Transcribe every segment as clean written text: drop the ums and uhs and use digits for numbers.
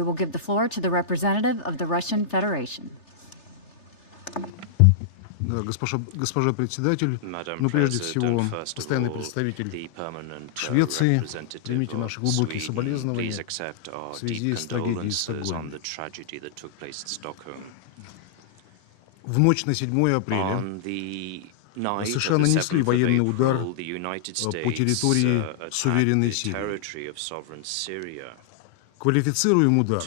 We will give the floor to the representative of the Russian Federation. Госпожа председатель, но прежде всего постоянный представитель Швеции, примите наши глубокие соболезнования в связи с трагедией в Стокгольме. В ночь на 7 апреля США нанесли военный удар по территории суверенной Сирии. Квалифицируем удар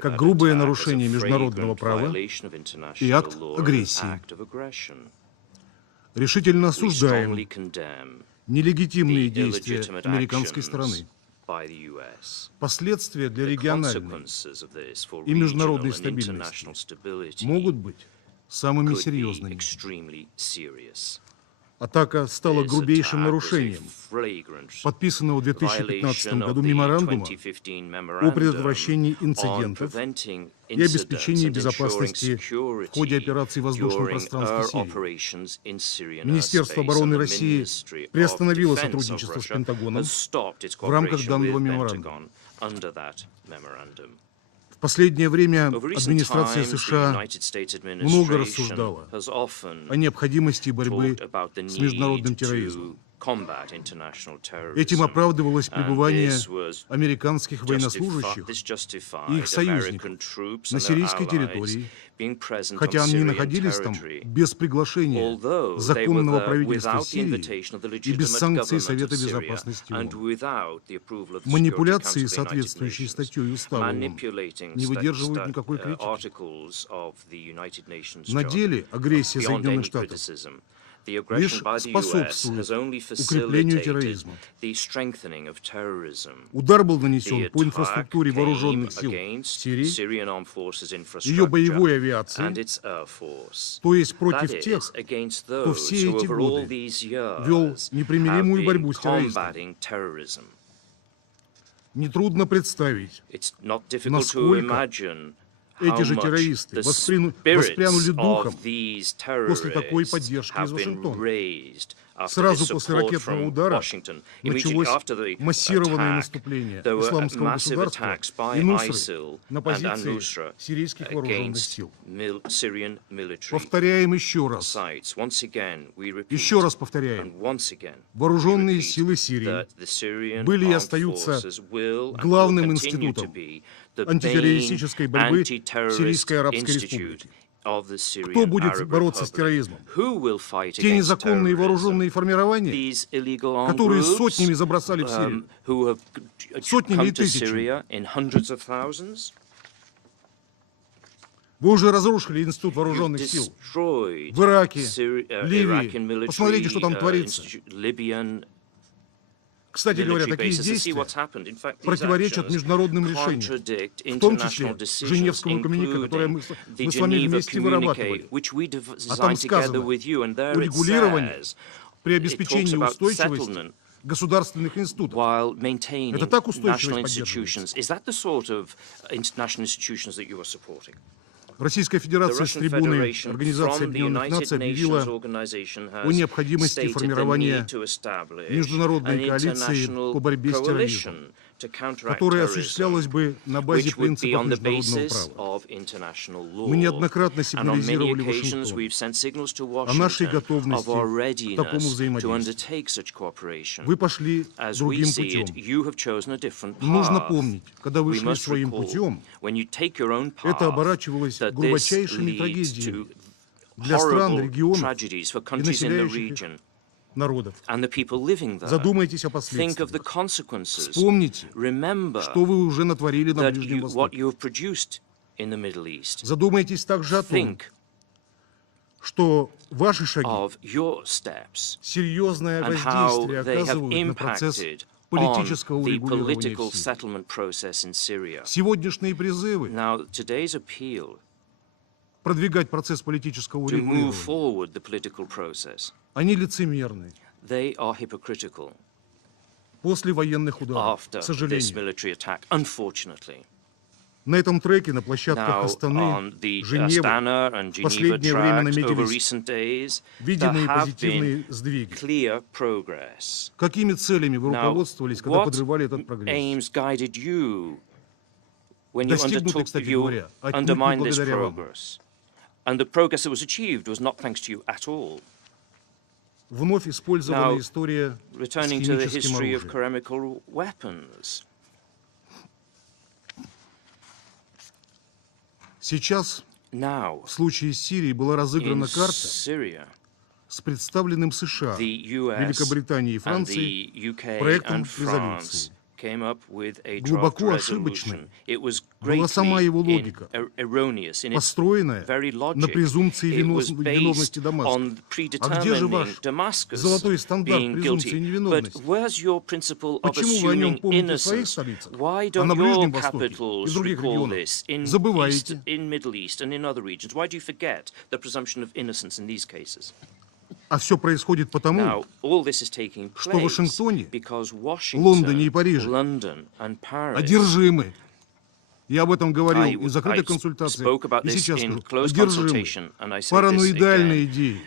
как грубое нарушение международного права и акт агрессии. Решительно осуждаем нелегитимные действия американской стороны. Последствия для региональной и международной стабильности могут быть самыми серьезными. Атака стала грубейшим нарушением подписанного в 2015 году меморандума о предотвращении инцидентов и обеспечении безопасности в ходе операций в воздушном пространстве Сирии. Министерство обороны России приостановило сотрудничество с Пентагоном в рамках данного меморандума. В последнее время администрация США много рассуждала о необходимости борьбы с международным терроризмом. Этим оправдывалось пребывание американских военнослужащих и их союзников на сирийской территории, хотя они находились там без приглашения законного правительства Сирии и без санкций Совета Безопасности ООН. Манипуляции, соответствующие статьей Устава ООН, не выдерживают никакой критики. На деле агрессия Соединенных Штатов лишь способствует укреплению терроризма. Удар был нанесен по инфраструктуре вооруженных сил Сирии, ее боевой авиации, то есть против тех, кто все эти годы вел непримиримую борьбу с терроризмом. Нетрудно представить, насколько эти же террористы воспрянули духом после такой поддержки из Вашингтона. Сразу после ракетного удара началось массированное наступление исламского государства и Нусры на позиции сирийских вооруженных сил. Повторяем еще раз повторяем, вооруженные силы Сирии были и остаются главным институтом антитеррористической борьбы Сирийской Арабской Республики. Кто будет бороться с терроризмом? Те незаконные вооруженные формирования, которые сотнями забросали в Сирию, сотнями и тысячами. Вы уже разрушили институт вооруженных сил в Ираке, Ливии. Посмотрите, что там творится. Кстати говоря, такие действия противоречат международным решениям, в том числе Женевскому коммюнике, которое мы с вами вместе вырабатывали. А там сказано, урегулирование при обеспечении устойчивости государственных институтов. Это так устойчивость поддерживается. Российская Федерация с трибуны Организации Объединенных Наций объявила о необходимости формирования международной коалиции по борьбе с терроризмом, которая осуществлялась бы на базе принципов международного права. Мы неоднократно сигнализировали Вашингтону о нашей готовности к такому взаимодействию. Вы пошли другим путем. Нужно помнить, когда вы шли своим путем, это оборачивалось глубочайшими трагедиями для стран, регионов и населяющих народов. Задумайтесь о последствиях. Вспомните, что вы уже натворили на Ближнем Востоке. Задумайтесь также о том, что ваши шаги серьезное воздействие оказывают на процесс политического урегулирования в Сирии. Сегодняшние призывы продвигать процесс политического урегулирования, они лицемерны. После военных ударов, к сожалению. На этом треке, на площадках Астаны, Женевы, в последнее время наметились видимые позитивные сдвиги. Какими целями вы руководствовались, когда подрывали этот прогресс? достигнутый, кстати говоря, отнюдь не благодаря вам. And the progress that was achieved was not thanks to you at all. Вновь использованная история с Returning to the химическим history of оружием. chemical weapons. Сейчас Now, в случае с Сирией была разыграна in карта Syria, с представленным США, the US Великобританией и and Францией the UK проектом and France резолюции. came up with a draft Глубоко resolution. ошибочной It was была сама его greatly логика, erroneous in its построенная very на logic. презумпции It was виновности based Дамаска. on А где же ваш predetermining Damascus золотой стандарт being презумпции guilty. But невиновности? where's your principle of Почему вы о нем assuming помните в своих innocence? столицах, Why а don't на your Ближнем Востоке и capitals в других recall регионах this in забываете? in Middle East and in other regions? Why do you forget the presumption of innocence in these cases? А все происходит потому, Now, all this is taking что в place Вашингтоне, because Лондоне и Washington, Париже London and Paris. одержимы. Я об этом говорил I и в закрытых spoke консультациях, about и this сейчас in скажу, close одержимы consultation, and I say this параноидальной again. идеей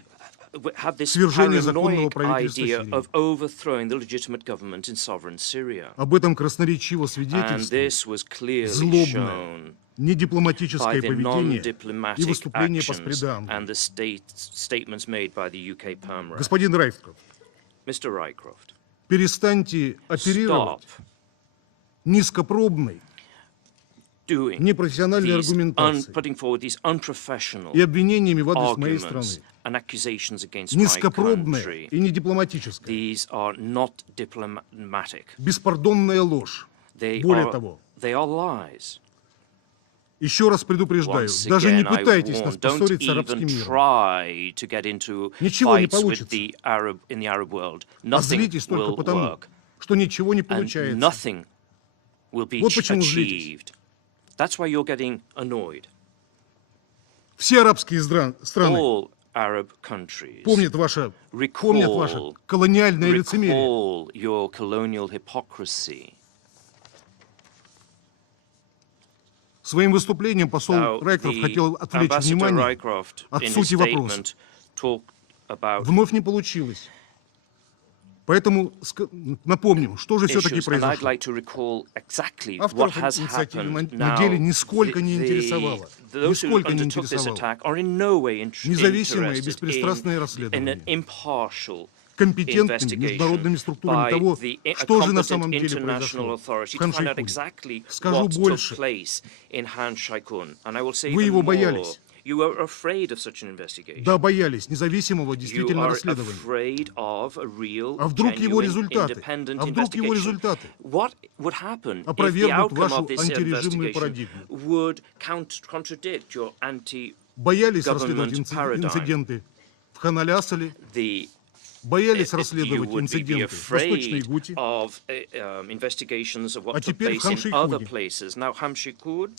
Have this свержения законного paranoid правительства idea Сирии. of overthrowing the legitimate government in sovereign Syria. Об этом красноречиво And свидетельствует this was clearly злобное, shown by недипломатическое the поведение и non-diplomatic выступления по actions спредам. and the statements made by the UK Permanent. Господин Райков, Mr. Rycroft, перестаньте оперировать stop низкопробной, doing непрофессиональной these аргументацией putting forward these unprofessional и обвинениями в адрес моей arguments страны. and accusations against my Низкопробная country. и недипломатическая, These are not diplomatic. беспардонная ложь. Более того, They are lies. еще раз предупреждаю, Once даже не again, I пытайтесь warn, нас don't поссорить с even арабским миром. try to get into Ничего не fights with получится. in the Arab world. А Nothing злитесь только will потому, work, что ничего не and получается. nothing will be Вот почему злитесь. achieved. That's why you're getting annoyed. Все арабские страны All Arab countries помнят ваше колониальное лицемерие. recall your colonial hypocrisy. Своим выступлением посол Now, Райков the хотел отвлечь Ambassador внимание Rycroft от in his сути вопроса. statement talked about Вновь не получилось. Поэтому напомним, что же все-таки issues, and I'd произошло. like to recall exactly what Авторов has инициативы happened. на Now, деле нисколько не интересовало. those who Нисколько не undertook this интересовало. attack are in no way Независимое и interested беспристрастное in расследование an impartial компетентными международными структурами by того, the что же на competent самом деле international произошло authority в to find out Хан-Шейхуне. exactly Скажу what took больше. place in Han Shai-kun. And I will say Вы even его more. боялись. You were afraid of such an investigation. Да, боялись независимого You действительно are расследования. afraid of a real, А вдруг его genuine, результаты? independent А вдруг его investigation. результаты What would happen if the опровергнут outcome вашу of this антирежимную investigation парадигму? would contradict your anti Боялись government расследовать paradigm? инциденты в Хан-Аль-Асале, The боялись you расследовать would be инциденты в Восточной afraid Гути, of investigations of what А took теперь в place in other Хан-Шейхуне. places. Now, Hamshikud,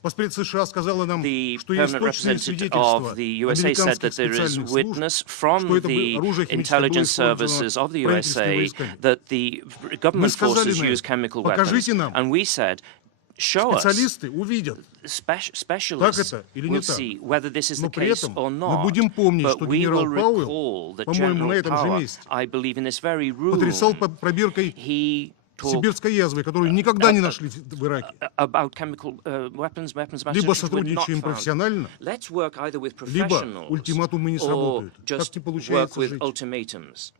Постпред США сказала нам, the что есть permanent точные representative свидетельства of the USA said американских that there is специальных служб, witness from что это the оружие химическое было intelligence использовано services of the правительственными USA войсками. that the Мы government сказали forces на use это, chemical покажите weapons. нам. And we said, show us. Специалисты увидят. Specialists это или не will так. see whether this is the Но при case этом or мы not. будем помнить, But что we генерал will Пауэлл, recall that по-моему, на General этом же Power, месте, I believe in this very room, потрясал пробиркой he talked сибирской язвы, которую никогда не нашли в Ираке. about chemical weapons of mass Либо destruction were not сотрудничаем found. профессионально, Let's work either with либо professionals ультиматумы не or сработают. Так just не work получается with жить. ultimatums.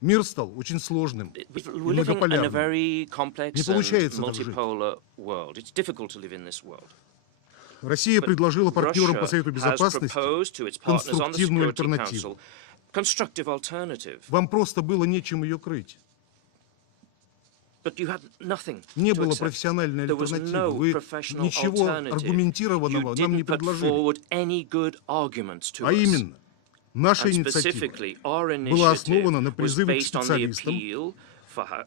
Мир стал очень сложным и We're living in a многополярным. very complex Не and получается так жить. multipolar world. It's difficult to live in this world. Россия предложила партнерам по Russia Совету has Безопасности proposed to its partners on the конструктивную Security альтернативу. Council constructive alternative. Вам просто было нечем ее крыть. But you had nothing Не to было accept. профессиональной There was альтернативы. no Вы professional ничего alternative. аргументированного You нам не didn't put предложили. forward any good arguments to А us. именно, наша And инициатива specifically, our была initiative основана на was призыве к based on the специалистам, appeal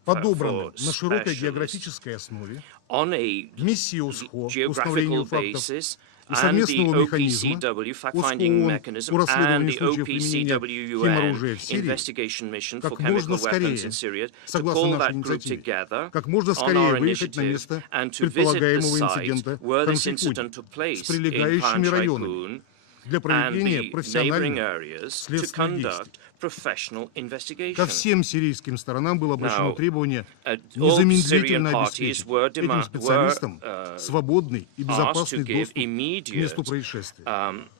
подобрана for на широкой specialists географической основе, on a миссии УСХО по geographical установлению фактов basis и and the совместного механизма OPCW УСХО fact-finding ООН mechanism по and расследованию the случаев применения OPCW химоружия в UN Сирии, investigation mission for как chemical можно weapons скорее, in Syria, to согласно call нашей that group инициативе, together как можно on скорее our выехать на initiative место and to visit the предполагаемого site инцидента where в this Хан-Шейхуне incident took с place in прилегающими Han районами Shai-kun для and проведения the neighboring профессиональных areas to следственных действий. conduct professional investigation. Ко всем сирийским сторонам было обращено Now, требование all незамедлительно Syrian обеспечить parties were этим специалистам свободный и asked to безопасный give доступ к месту immediate происшествия.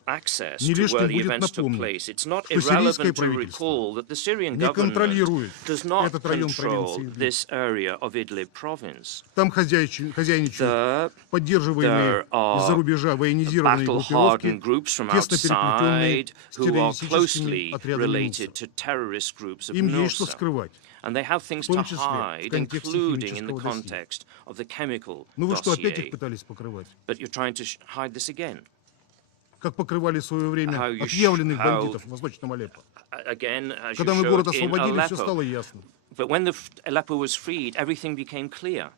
access Не to where лишним the будет events took напомнить, place. It's not что сирийское irrelevant to правительство recall that the Syrian не government контролирует does not этот район control провинции Идлиб. this area of Idlib province. Там хозяйничают поддерживаемые There из-за рубежа военизированные battle-hardened группировки, groups from тесно переплетенные outside с who are террористическими closely отрядами related НУСа. to terrorist groups of Им есть что Nursa. скрывать. And they have things В том to числе в hide, контексте including in the химического досье. context of the chemical Ну вы что, опять их dossier. пытались покрывать? But you're trying to hide this again. Как покрывали в свое время How you отъявленных how- бандитов в Восточном Алеппо. Again, as you Когда мы город showed in освободили, все Aleppo. стало ясно. But when Aleppo was freed, everything became clear.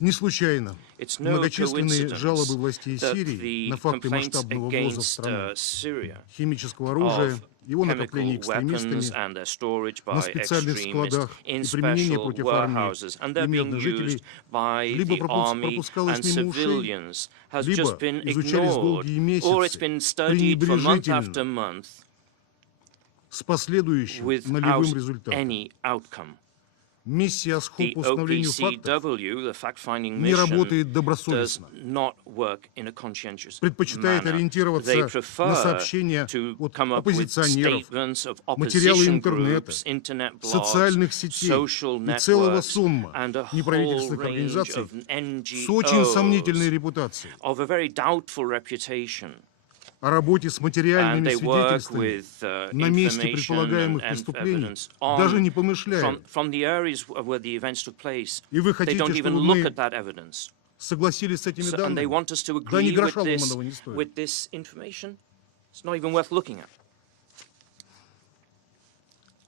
Не случайно It's no многочисленные coincidence жалобы властей that Сирии the на факты complaints масштабного ввоза в against страну Syria химического оружия, его накопления chemical weapons экстремистами and their storage на by специальных extremists складах in и применение special против армии warehouses, and they're и being мирных жителей used by либо the army пропускалось and мимо ушей, civilians, has либо just been изучались ignored, долгие or it's месяцы been studied for month after пренебрежительно month с последующим without нулевым результатом. any outcome. Миссия Асхо The по установлению фактов OPCW, the fact-finding не mission, работает does добросовестно, not work in a conscientious предпочитает manner. ориентироваться They на prefer сообщения to от come up with оппозиционеров, statements of материалы opposition интернета, groups, internet blogs, социальных сетей social и целого networks, сумма and a whole неправительственных range организаций of с очень сомнительной NGOs репутацией of a very doubtful reputation. о работе с And материальными they work свидетельствами with на месте information предполагаемых and преступлений, evidence on, даже не помышляя. from the areas where the events took place. И вы They хотите, don't even чтобы look мы at that evidence. согласились с этими So, and they данными? want us to Да ни agree гроша ломаного не стоит. with this information. It's not even worth looking at.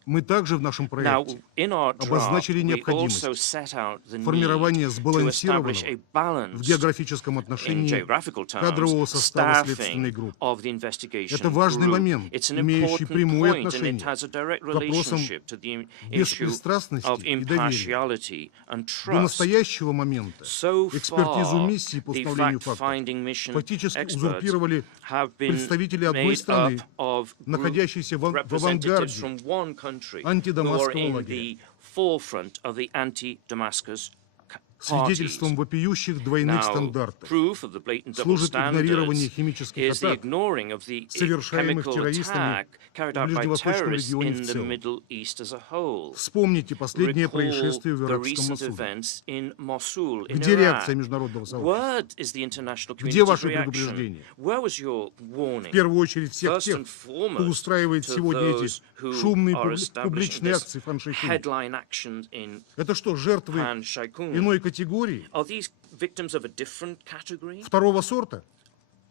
Мы также в нашем Now, проекте in our draft, обозначили we необходимость also set out the формирования need to establish a сбалансированного в balance географическом in отношении geographical terms, кадрового состава staffing следственной группы. of the investigation Это важный group. момент, It's an имеющий important прямое point, and it отношение has a direct к вопросам relationship to the issue беспристрастности of и доверия. impartiality and До trust. настоящего момента So экспертизу far, миссии по the установлению фактов fact-finding mission фактически experts узурпировали have been представители одной made страны, up of находящейся в representatives авангарде from one country who are антидамасского in лагеря, the forefront of the anti-Damascus parties. свидетельством вопиющих двойных Now, стандартов. proof of the blatant double Служит игнорирование standards химических is the атак, ignoring of the совершаемых chemical террористами attack carried в out by ближневосточном terrorists регионе в in the целом. Middle East as a whole. Вспомните последнее Recall происшествие в the иракском recent Мосуле. events in Mosul, in Где реакция Iraq. международного сообщества? Where is the international Где community's ваши reaction? предупреждения? Where was your warning? В первую очередь всех First тех, and кто foremost, устраивает to сегодня эти those who шумные are establishing публичные this акции фан-шейхунов. headline actions in Это что, жертвы Pan Shaikun. иной категории? Are these victims of a different category? Второго сорта?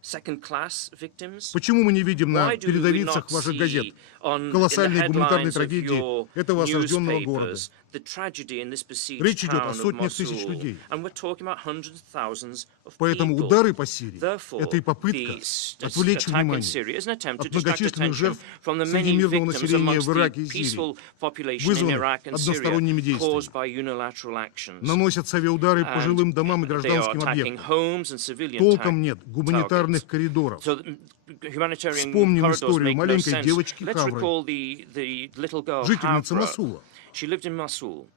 Second-class victims? Почему мы не видим на Why do we передовицах not ваших газет see in the колоссальной гуманитарной headlines of трагедии your этого осажденного города? newspapers the tragedy in this besieged Речь идет о town of сотнях тысяч Mosul? людей. And we're talking about hundreds of thousands of Поэтому people. удары по Сирии Therefore, – это и попытка the отвлечь attack in внимание Syria is an attempt to от distract многочисленных attention жертв from the среди many мирного victims населения amongst в Ираке the и Сирии, peaceful population in вызванных Iraq and односторонними Syria caused действиями. by unilateral actions. Наносят авиаудары по And жилым домам и they are гражданским attacking объектам. homes and civilian Толком нет гуманитарных targets. коридоров. So humanitarian Вспомним corridors историю make no маленькой sense. девочки Let's Хавры, recall the little girl жительницы Havra. Мосула. She lived in Mosul.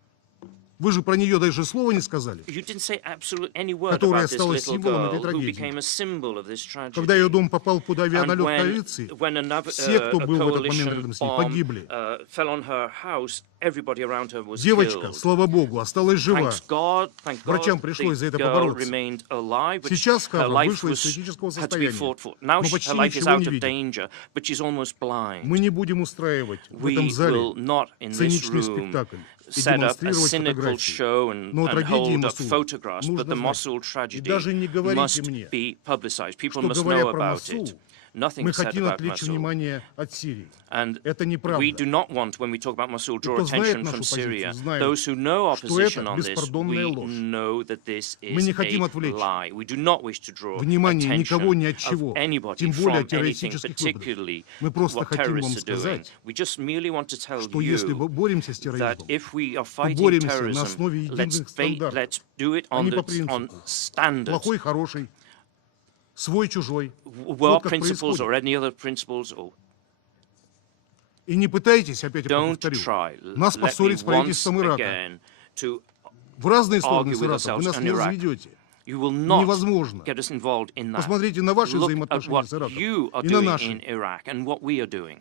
Вы же про нее даже слова не сказали. You didn't say absolutely any word Которая about this стала little символом girl этой who трагедии. became a symbol of this tragedy. Когда ее дом попал под авианалет And коалиции, when все, кто был в этот момент coalition рядом с ней, bomb погибли. fell on her house, everybody around her was Девочка, killed. слава богу, осталась жива. Thank God, Врачам пришлось за the это girl побороться. remained alive, but Сейчас her Хавра life вышла из was, критического had to be состояния, fought for. Now но her почти life is ничего out не of видит. danger, but she's almost blind. Мы не будем устраивать в этом We зале will not in this циничный room спектакль и set up a демонстрировать cynical фотографии. show and Но о трагедии hold up Мосула photographs, but нужно the знать. Mosul И tragedy даже не говорите must мне, be publicized. People что, must говоря know про about Мосул, it. Nothing мы is said хотим about отвлечь Mosul. внимание от Сирии. And Это we неправда. do not want, when we talk about Mosul, draw Кто знает attention нашу from Syria. позицию, знает, Those who know our что position это on this, беспардонная we ложь. know that this Мы не is хотим a отвлечь lie. We do not wish to draw внимание никого attention ни от чего, of anybody тем более from от anything, террористических выпадов. particularly Мы просто what хотим вам terrorists are doing. сказать, We just merely want to tell что если мы you боремся с that терроризмом, if we are то fighting боремся на terrorism, основе единых стандартов, let's do it а on не по on принципу standards. плохой, хороший, свой, чужой. War Вот как principles происходит. or any other principles or И не пытайтесь, опять я Don't повторю, try, нас let me поссорить с once правительством Ирака. again to В разные стороны argue с with Ираком вы ourselves нас and не Iraq. разведете. You will not Невозможно. get us involved in that. Посмотрите на ваши Look at взаимоотношения what с Ираком you are и на doing наши. in Iraq and what we are doing.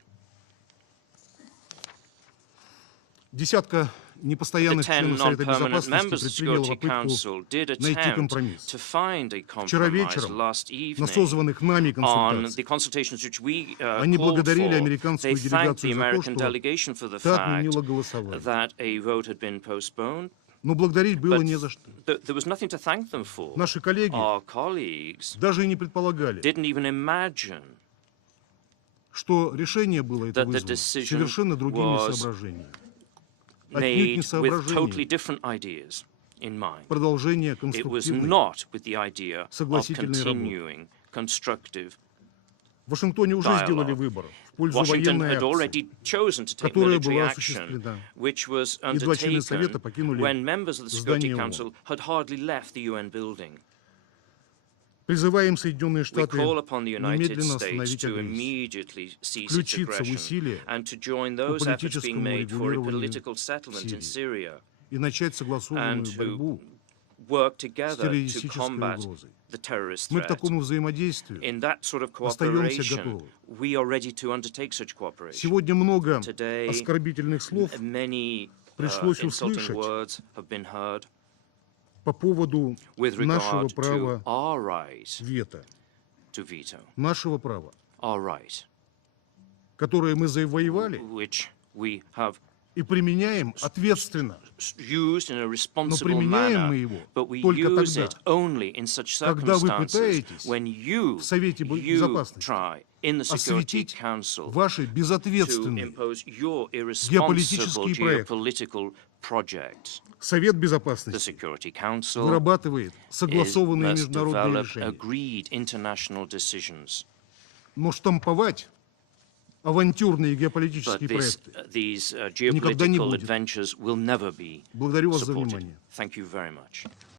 Десятка The непостоянных 10 членов Совета non-permanent members Безопасности of the предприняла Security попытку Council did найти attempt компромисс. to find a Вчера compromise вечером last на evening созванных нами on the консультациях consultations which we они called благодарили for. They американскую thanked the делегацию за то, American что delegation for the та fact отменила голосование. that a vote had been postponed. Но благодарить было But не за что. there was nothing to thank them for. Наши коллеги Our colleagues даже и не предполагали, didn't even imagine что решение было это that the вызвано decision совершенно другими was соображениями. Отнюдь не made with totally соображениями different ideas in mind. продолжения It was конструктивной. not with the idea of согласительной работы. continuing constructive. В Вашингтоне уже dialogue. сделали выбор в пользу Washington военной had акции. already chosen to take которая military была action, осуществлена. which was И два члена undertaken Совета покинули when members of the Security здание ООН. Council had hardly left the UN building. Призываем Соединенные We Штаты call upon the United немедленно States остановить to агрессию, immediately cease its включиться в aggression усилия and to join по those efforts being политическому made for a регулированию political settlement in Syria и начать согласованную and борьбу to work с together to террористической combat угрозой. the terrorist Мы к threat. такому взаимодействию In that sort of остаемся cooperation, готовы. we are ready to undertake such cooperation. Сегодня много Today, оскорбительных слов many пришлось insulting услышать words have been heard по поводу with нашего regard to права our right вето, to veto, нашего права, our right, которое мы завоевали which we have и применяем ответственно, used in a но responsible применяем мы manner, его but we только use тогда, it only in such когда вы circумstances пытаетесь when you в Совете Безопасности try in the Security осветить Council ваши to безответственные. impose your irresponsible геополитические проекты. geopolitical projects. Совет The Безопасности Security Council вырабатывает согласованные must международные develop решения. agreed international decisions. Но штамповать авантюрные But геополитические проекты these никогда не geopolitical будет. adventures will never be Благодарю вас за supported. внимание. Thank you very much.